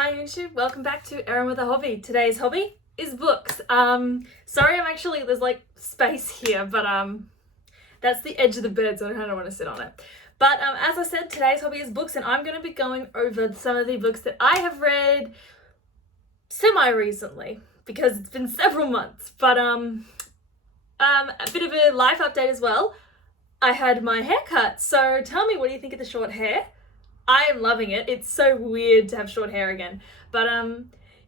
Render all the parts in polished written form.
Hi YouTube, welcome back to Erin with a Hobby. Today's hobby is books. Sorry there's like space here, but that's the edge of the bed, so I kind of want to sit on it. But as I said, today's hobby is books, and I'm going to be going over some of the books that I have read semi-recently, because it's been several months. But a bit of a life update as well. I had my hair cut, so tell me, what do you think of the short hair? I am loving it. It's so weird to have short hair again. But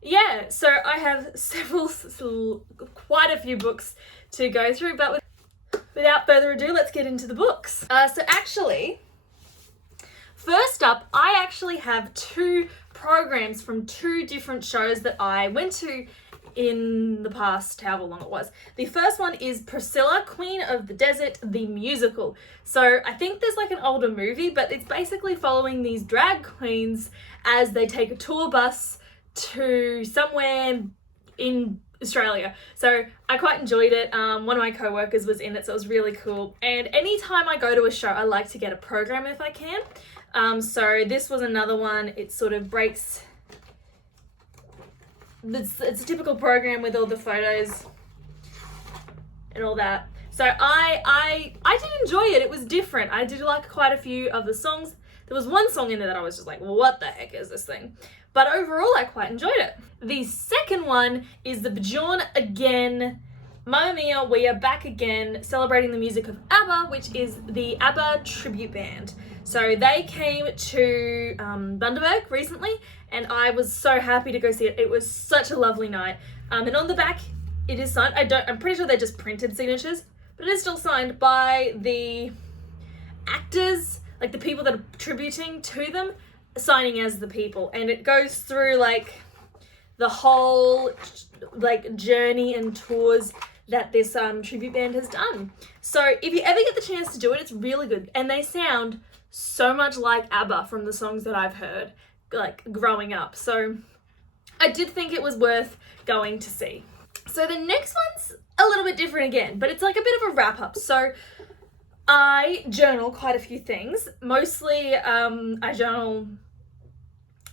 yeah, so I have quite a few books to go through, but without further ado, let's get into the books. So actually, first up, I actually have two programs from two different shows that I went to in the past, however long it was. The first one is Priscilla, Queen of the Desert, the musical. So I think there's like an older movie, but it's basically following these drag queens as they take a tour bus to somewhere in Australia. So I quite enjoyed it. One of my co-workers was in it, so it was really cool. And anytime I go to a show, I like to get a program if I can. So this was another one. It sort of breaks... It's a typical program with all the photos and all that. So I did enjoy it. It was different. I did like quite a few of the songs. There was one song in there that I was just like, what the heck is this thing? But overall, I quite enjoyed it. The second one is the Bjorn Again, Mamma Mia, We Are Back Again, celebrating the music of ABBA, which is the ABBA tribute band. So they came to Bundaberg recently, and I was so happy to go see it. It was such a lovely night. And on the back, it is signed. I'm pretty sure they just printed signatures, but it is still signed by the actors, like the people that are tributing to them, signing as the people. And it goes through like the whole like journey and tours that this tribute band has done. So if you ever get the chance to do it, it's really good. And they sound so much like ABBA from the songs that I've heard, like growing up. So I did think it was worth going to see. So the next one's a little bit different again, but it's like a bit of a wrap up. So I journal quite a few things. Mostly I journal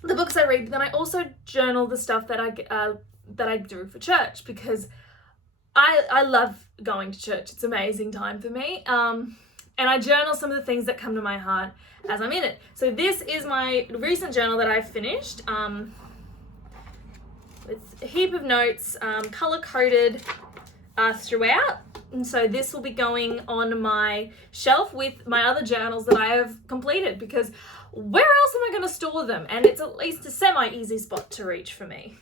the books I read, but then I also journal the stuff that I do for church, because I love going to church. It's an amazing time for me. And I journal some of the things that come to my heart as I'm in it. So this is my recent journal that I finished. It's a heap of notes, color-coded throughout. And so this will be going on my shelf with my other journals that I have completed, because where else am I going to store them? And it's at least a semi-easy spot to reach for me.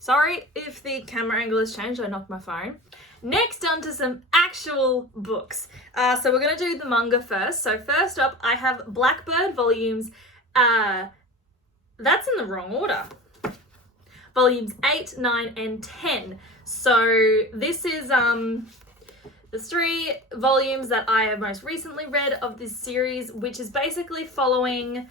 Sorry if the camera angle has changed, I knocked my phone. Next, on to some actual books. So we're going to do the manga first. So first up, I have Blackbird volumes, that's in the wrong order. Volumes 8, 9, and 10. So this is the 3 volumes that I have most recently read of this series, which is basically following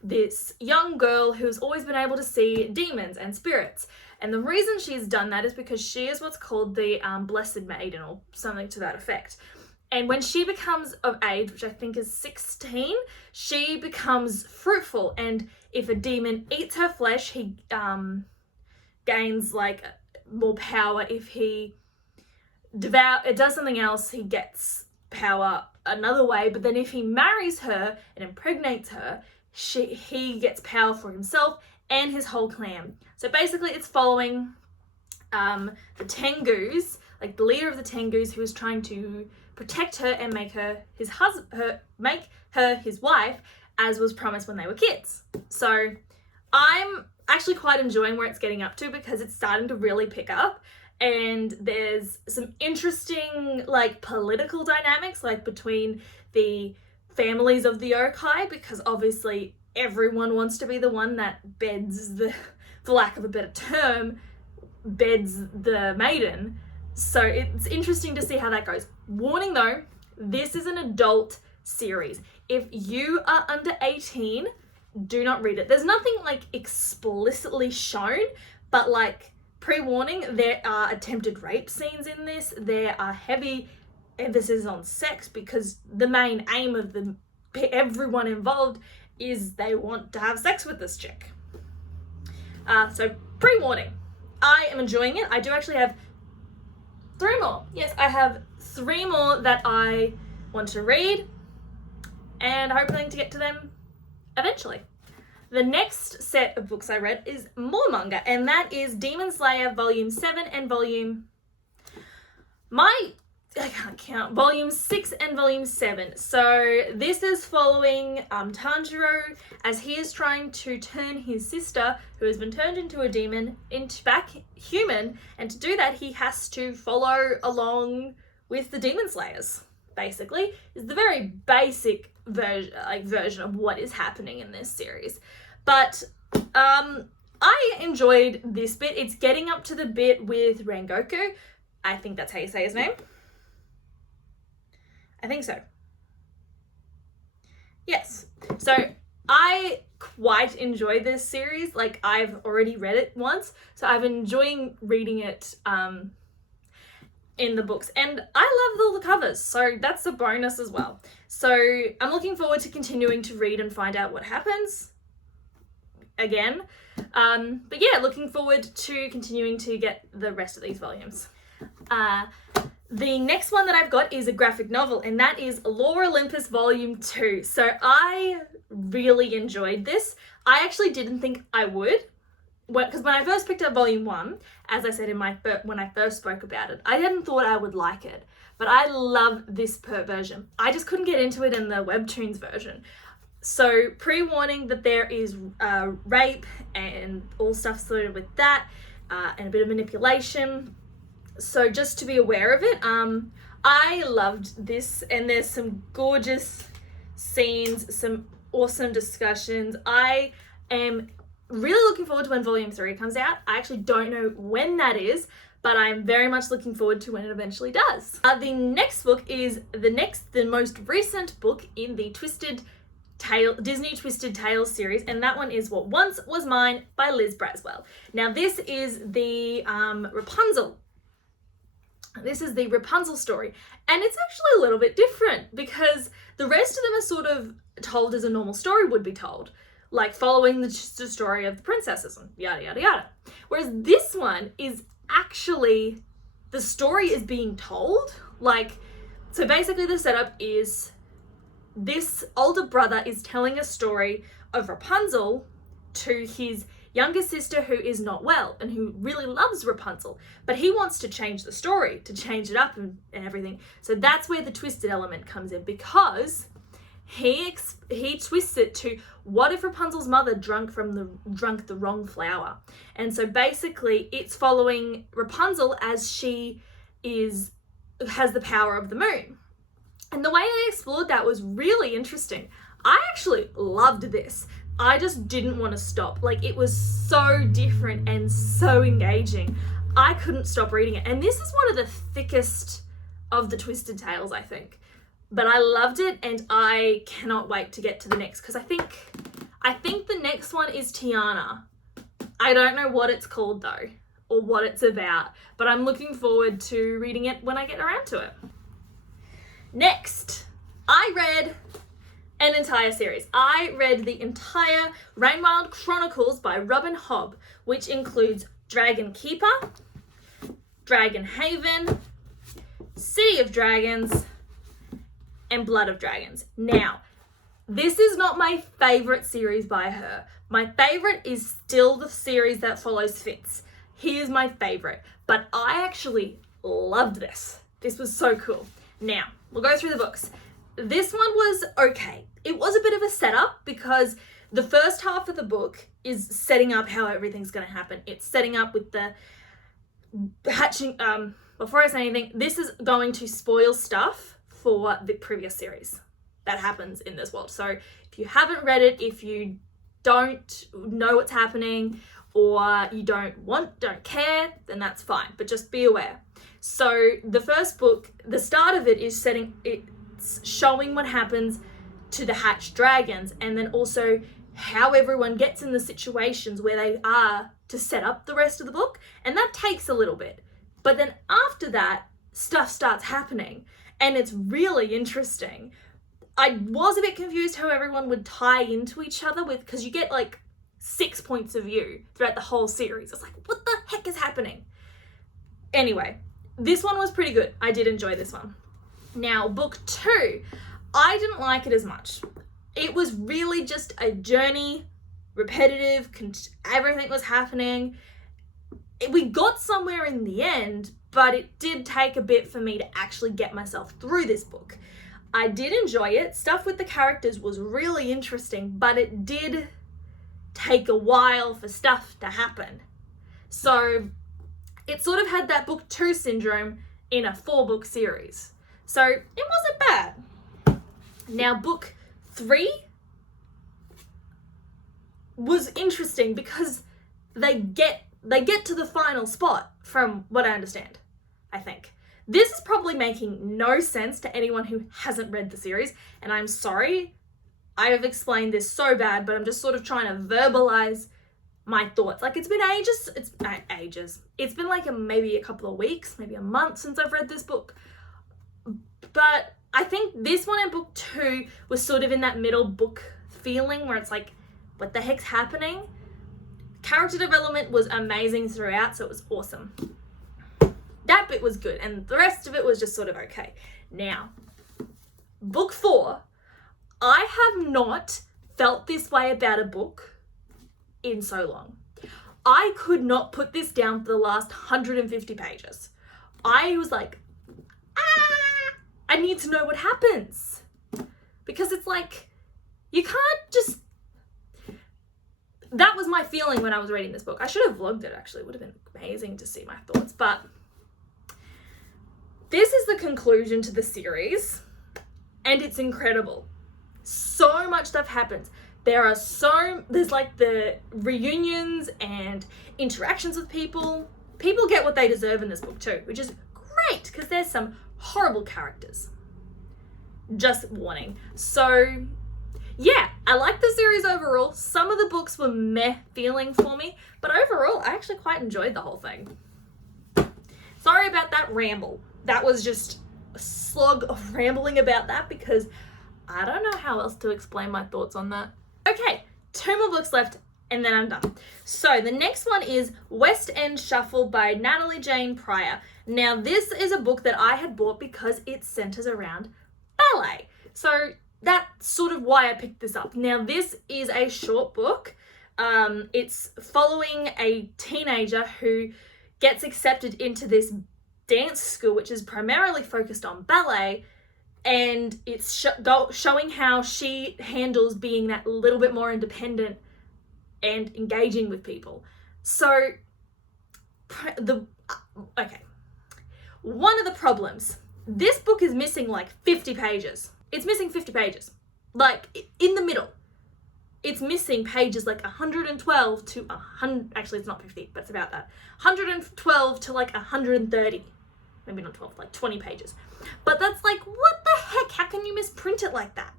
this young girl who's always been able to see demons and spirits. And the reason she's done that is because she is what's called the Blessed Maiden, or something to that effect. And when she becomes of age, which I think is 16, she becomes fruitful. And if a demon eats her flesh, he gains like more power. If he does something else, he gets power another way. But then if he marries her and impregnates her, he gets power for himself and his whole clan. So basically it's following the Tengus, like the leader of the Tengus, who is trying to protect her and make her his wife, as was promised when they were kids. So I'm actually quite enjoying where it's getting up to, because it's starting to really pick up, and there's some interesting like political dynamics, like between the families of the yokai, because obviously everyone wants to be the one that beds for lack of a better term, beds the maiden. So it's interesting to see how that goes. Warning though, this is an adult series. If you are under 18, do not read it. There's nothing like explicitly shown, but like pre-warning, there are attempted rape scenes in this. There are heavy emphasis on sex, because the main aim of everyone involved is they want to have sex with this chick. So pre-warning, I am enjoying it. I do actually have 3 more. Yes, I have 3 more that I want to read, and hoping to get to them eventually. The next set of books I read is more manga, and that is Demon Slayer Volume 7 and Volume 6 and Volume 7. So this is following Tanjiro as he is trying to turn his sister, who has been turned into a demon, back human, and to do that he has to follow along with the Demon Slayers. Basically, is the very basic version of what is happening in this series. But I enjoyed this bit. It's getting up to the bit with Rengoku. I think that's how you say his name. I think so. Yes. So I quite enjoy this series. Like, I've already read it once, so I've enjoying reading it in the books, and I love all the covers, so that's a bonus as well. So I'm looking forward to continuing to read and find out what happens again. But yeah, looking forward to continuing to get the rest of these volumes. The next one that I've got is a graphic novel, and that is Lore Olympus Volume 2. So I really enjoyed this. I actually didn't think I would, because when I first picked up Volume 1, as I said when I first spoke about it, I hadn't thought I would like it, but I love this version. I just couldn't get into it in the Webtoons version. So pre-warning that there is rape and all stuff sort of with that, and a bit of manipulation. So just to be aware of it. I loved this, and there's some gorgeous scenes, some awesome discussions. I am really looking forward to when Volume 3 comes out. I actually don't know when that is, but I'm very much looking forward to when it eventually does. The next book is the most recent book in the Disney Twisted Tales series, and that one is What Once Was Mine by Liz Braswell. Now this is the Rapunzel. This is the Rapunzel story, and it's actually a little bit different because the rest of them are sort of told as a normal story would be told, like following the story of the princesses and yada yada yada. Whereas this one is actually, the story is being told. So basically the setup is this older brother is telling a story of Rapunzel to his younger sister who is not well and who really loves Rapunzel, but he wants to change the story, to change it up and everything. So that's where the twisted element comes in, because he twists it to, what if Rapunzel's mother drank the wrong flower? And so basically it's following Rapunzel as she has the power of the moon. And the way they explored that was really interesting. I actually loved this. I just didn't want to stop. It was so different and so engaging. I couldn't stop reading it. And this is one of the thickest of the Twisted Tales, I think. But I loved it, and I cannot wait to get to the next, because I think the next one is Tiana. I don't know what it's called though, or what it's about, but I'm looking forward to reading it when I get around to it. Next, I read an entire series. I read the entire Rainwild Chronicles by Robin Hobb, which includes Dragon Keeper, Dragon Haven, City of Dragons, and Blood of Dragons. Now, this is not my favorite series by her. My favorite is still the series that follows Fitz. He is my favorite, but I actually loved this. This was so cool. Now, we'll go through the books. This one was okay. It was a bit of a setup because the first half of the book is setting up how everything's going to happen. It's setting up with the hatching. Before I say anything, this is going to spoil stuff for the previous series that happens in this world. So if you haven't read it, if you don't know what's happening, or you don't care, then that's fine. But just be aware. So the first book, the start of it is it's showing what happens to the hatched dragons, and then also how everyone gets in the situations where they are to set up the rest of the book. And that takes a little bit. But then after that, stuff starts happening, and it's really interesting. I was a bit confused how everyone would tie into each other because you get 6 points of view throughout the whole series. It's like, what the heck is happening? Anyway, this one was pretty good. I did enjoy this one. Now, book 2, I didn't like it as much. It was really just a journey, repetitive, everything was happening. We got somewhere in the end, but it did take a bit for me to actually get myself through this book. I did enjoy it. Stuff with the characters was really interesting, but it did take a while for stuff to happen. So it sort of had that book 2 syndrome in a 4-book series. So it wasn't bad. Now book 3 was interesting because they get to the final spot, from what I understand, I think. This is probably making no sense to anyone who hasn't read the series, and I'm sorry, I have explained this so bad, but I'm just sort of trying to verbalize my thoughts. Like, it's been ages. It's been like maybe a couple of weeks, maybe a month since I've read this book. But I think this one and book 2 was sort of in that middle book feeling where it's like, what the heck's happening? Character development was amazing throughout, so it was awesome. That bit was good, and the rest of it was just sort of okay. Now, book 4, I have not felt this way about a book in so long. I could not put this down for the last 150 pages. I was like, I need to know what happens. Because it's like, you can't just... That was my feeling when I was reading this book. I should have vlogged it, actually. It would have been amazing to see my thoughts. But this is the conclusion to the series, and it's incredible. So much stuff happens. There's like the reunions and interactions with people. People get what they deserve in this book too, which is great because there's some horrible characters. Just warning. So yeah, I like the series overall. Some of the books were meh feeling for me, but overall I actually quite enjoyed the whole thing. Sorry about that ramble. That was just a slog of rambling about that because I don't know how else to explain my thoughts on that. Okay, 2 more books left and then I'm done. So the next one is West End Shuffle by Natalie Jane Pryor. Now this is a book that I had bought because it centers around ballet. So that's sort of why I picked this up. Now this is a short book. It's following a teenager who gets accepted into this dance school, which is primarily focused on ballet, and it's showing how she handles being that little bit more independent and engaging with people. So, one of the problems, this book is missing like 50 pages. It's missing 50 pages. Like, in the middle. It's missing pages like 112 to 100, actually it's not 50, but it's about that. 112 to like 130. Maybe not 12, like 20 pages. But that's like, what the heck? How can you misprint it like that?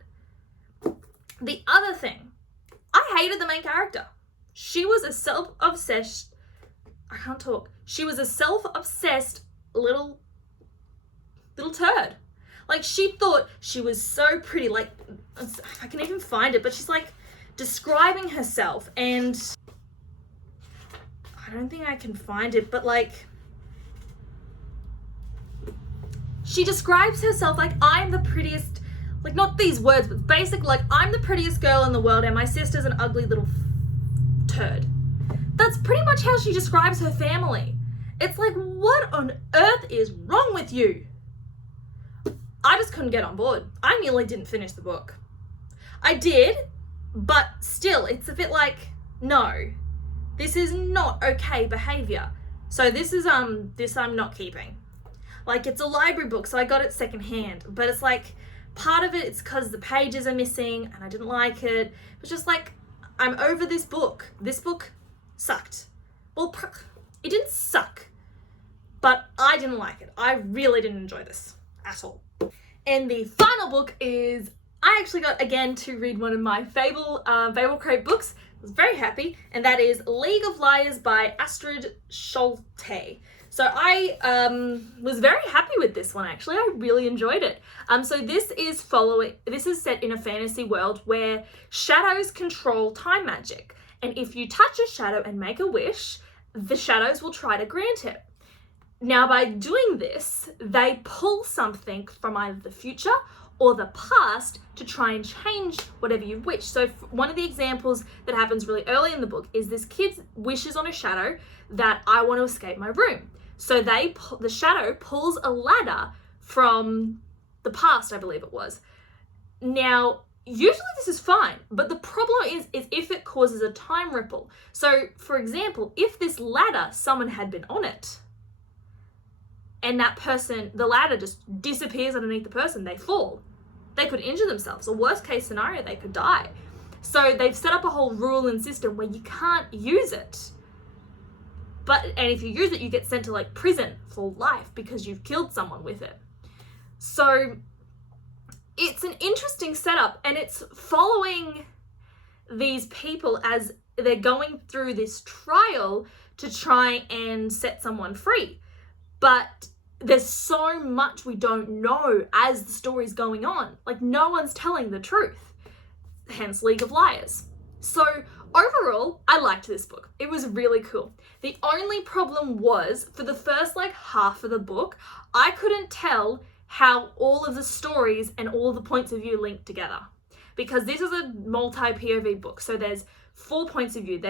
The other thing, I hated the main character. She was a self-obsessed, I can't talk. She was a self-obsessed little turd. Like, she thought she was so pretty, like, I can even find it, but she's like describing herself, and I don't think I can find it, but like, she describes herself like, I'm the prettiest, like, not these words, but basically like, I'm the prettiest girl in the world and my sister's an ugly little turd. That's pretty much how she describes her family. It's like, what on earth is wrong with you? I just couldn't get on board. I nearly didn't finish the book. I did, but still, it's a bit like, no, this is not okay behavior. So this I'm not keeping. Like, it's a library book, so I got it secondhand, but it's like, part of it's because the pages are missing and I didn't like it. It's just like, I'm over this book. This book sucked. Well, it didn't suck, but I didn't like it. I really didn't enjoy this at all. And the final book is, I actually got again to read one of my Fable Crate books. I was very happy, and that is League of Liars by Astrid Schulte. So I was very happy with this one, actually. I really enjoyed it. So this is set in a fantasy world where shadows control time magic. And if you touch a shadow and make a wish, the shadows will try to grant it. Now, by doing this, they pull something from either the future or the past to try and change whatever you wish. So one of the examples that happens really early in the book is this kid wishes on a shadow that I want to escape my room. So the shadow pulls a ladder from the past, I believe it was. Now, usually this is fine, but the problem is if it causes a time ripple. So, for example, if this ladder, someone had been on it, and that person, the ladder just disappears underneath the person, they fall. They could injure themselves. Or worst case scenario, they could die. So they've set up a whole rule and system where you can't use it. And if you use it, you get sent to like prison for life because you've killed someone with it. So it's an interesting setup, and it's following these people as they're going through this trial to try and set someone free. But there's so much we don't know as the story's going on. Like, no one's telling the truth. Hence League of Liars. So overall, I liked this book. It was really cool. The only problem was, for the first like half of the book, I couldn't tell how all of the stories and all the points of view linked together. Because this is a multi-POV book. So there's 4 points of view.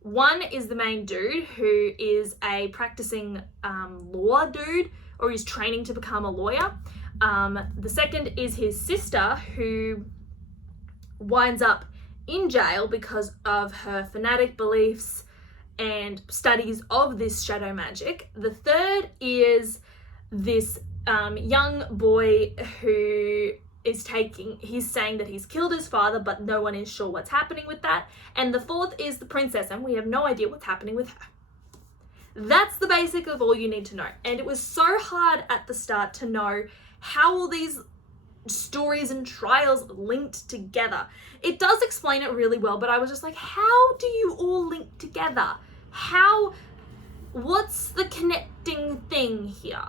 One is the main dude who is a practicing law dude, or he's training to become a lawyer. The second is his sister, who winds up in jail because of her fanatic beliefs and studies of this shadow magic. The third is this young boy who he's saying that he's killed his father, but no one is sure what's happening with that. And the fourth is the princess, and we have no idea what's happening with her. That's the basic of all you need to know. And it was so hard at the start to know how all these stories and trials linked together. It does explain it really well, but I was just like, how do you all link together? What's the connecting thing here?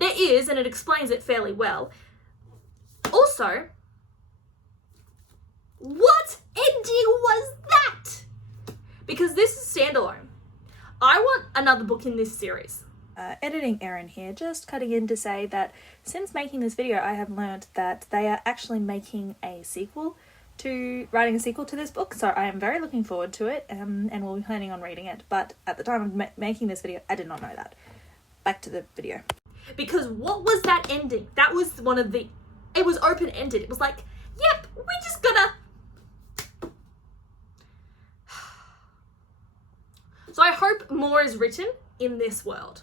There is, and it explains it fairly well. Also, what ending was that? Because this is standalone. I want another book in this series. Editing Erin here, just cutting in to say that since making this video, I have learned that they are actually writing a sequel to this book, so I am very looking forward to it, and we'll be planning on reading it, but at the time of making this video, I did not know that. Back to the video. Because what was that ending? That was it was open-ended. It was like, yep, we just gotta... So I hope more is written in this world,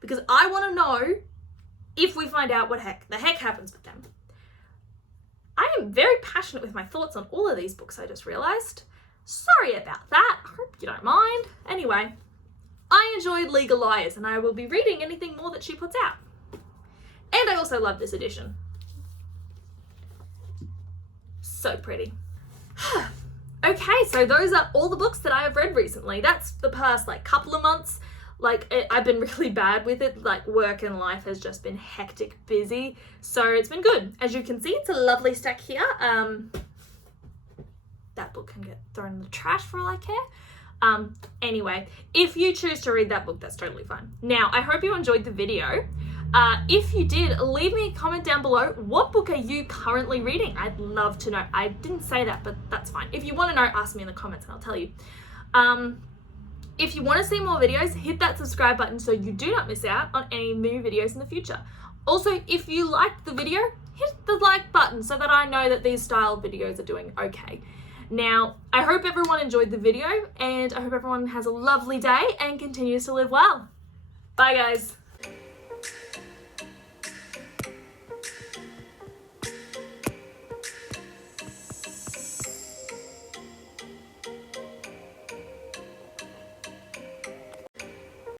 because I want to know if we find out what the heck happens with them. I am very passionate with my thoughts on all of these books, I just realised. Sorry about that. I hope you don't mind. Anyway, I enjoyed League of Liars, and I will be reading anything more that she puts out. And I also love this edition. So pretty. Okay, so those are all the books that I have read recently. That's the past couple of months. I've been really bad with it. Work and life has just been hectic busy. So it's been good. As you can see, it's a lovely stack here. That book can get thrown in the trash for all I care. Anyway, if you choose to read that book, that's totally fine. Now, I hope you enjoyed the video. If you did, leave me a comment down below. What book are you currently reading? I'd love to know. I didn't say that, but that's fine. If you want to know, ask me in the comments and I'll tell you. If you want to see more videos, hit that subscribe button so you do not miss out on any new videos in the future. Also, if you liked the video, hit the like button so that I know that these style videos are doing okay. Now, I hope everyone enjoyed the video, and I hope everyone has a lovely day and continues to live well. Bye, guys.